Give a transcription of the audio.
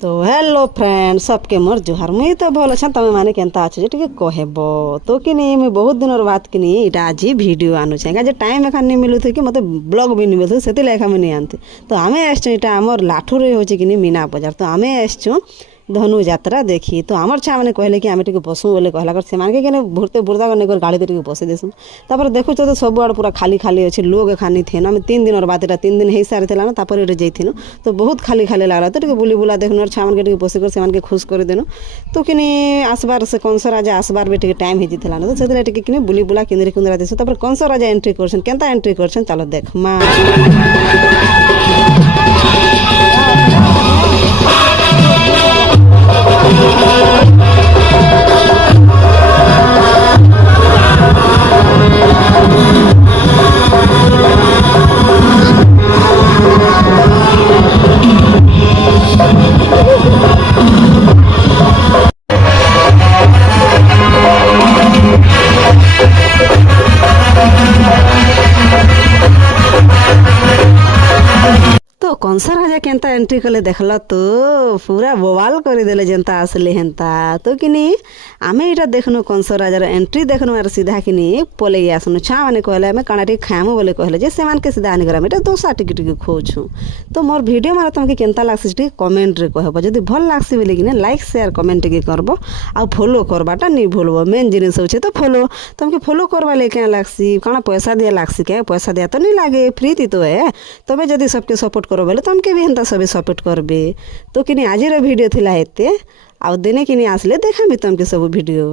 तो hello friend सबके मोर जुहार मुई तो भल अच्छा तमें माने केनता अच्छे जे टिके कहब तो कि नहीं मुई बहुत दिन बात कि नहीं इटा आज भिडियो आनु छे जे टाइम एखन नहीं मिलू थे कि मत ब्लॉग भी नहीं मिलू से लेखा मुझे नहीं आनते तो आम आसचु इटा आमर लाठुर हो कि नहीं मीना बजार तो आम आसचु धनु यात्रा देखी तो आमर छुआ मैंने कहले कि आम टे बसू बोले कहला से कि भूरते बुर्दा कर गाड़ी टे बसई देसुँ तापर देखु तो सब आड़ पूरा खाली खाली अच्छे लोग खानी थे ना 3 दिन बाद एटा 3 दिन हो सारी ना तापर जाइनु तो बहुत खाली खाली लगला तो बुली बुला देखनु छुआ मन के बस कर से खुश कर देनु तो कि आसबार से कंस राजा आसबार भी टाइम हो जाता ना तो से कि बुली बुला किंदरी कुंदरा देसु तापर कंस राजा एंट्री करछन केनता एंट्री करछन चलो देख मा तो कंस राजा केनता एंट्री कले देखल तो पूरा बवाल करदेले जनता आसले हेन्ता तो कि आम यहाँ देखनु कंस राजार एंट्री देखनु आर सीधा कि पलि आसनु छुआ मैंने कहले आम काना टे खाएमु बोले कहले जे से सीधा आनिकर आम यहाँ दोसा टिके खोछु तो मोर भिडियो मार तुमके केनता लागसी टे कमेंट रे कहब जदि भल लागसी बोले कि लाइक शेयर कमेंट टे करब आ फॉलो करवाटा नहीं भूलब मेन जिनिस होचे तो फॉलो तुमके फॉलो करवा ले क्या लागसी काना पैसा दिया लागसी क्या पैसा दिया तो नहीं लागे फ्री थी तो है तबे जदि सबके सपोर्ट करो बोले तुमके भी हेन्ता सब सपोर्ट करबे तो कि आज भिडियो थिला एते आउ दिने कि आसले देखा तुमके सब भिडियो।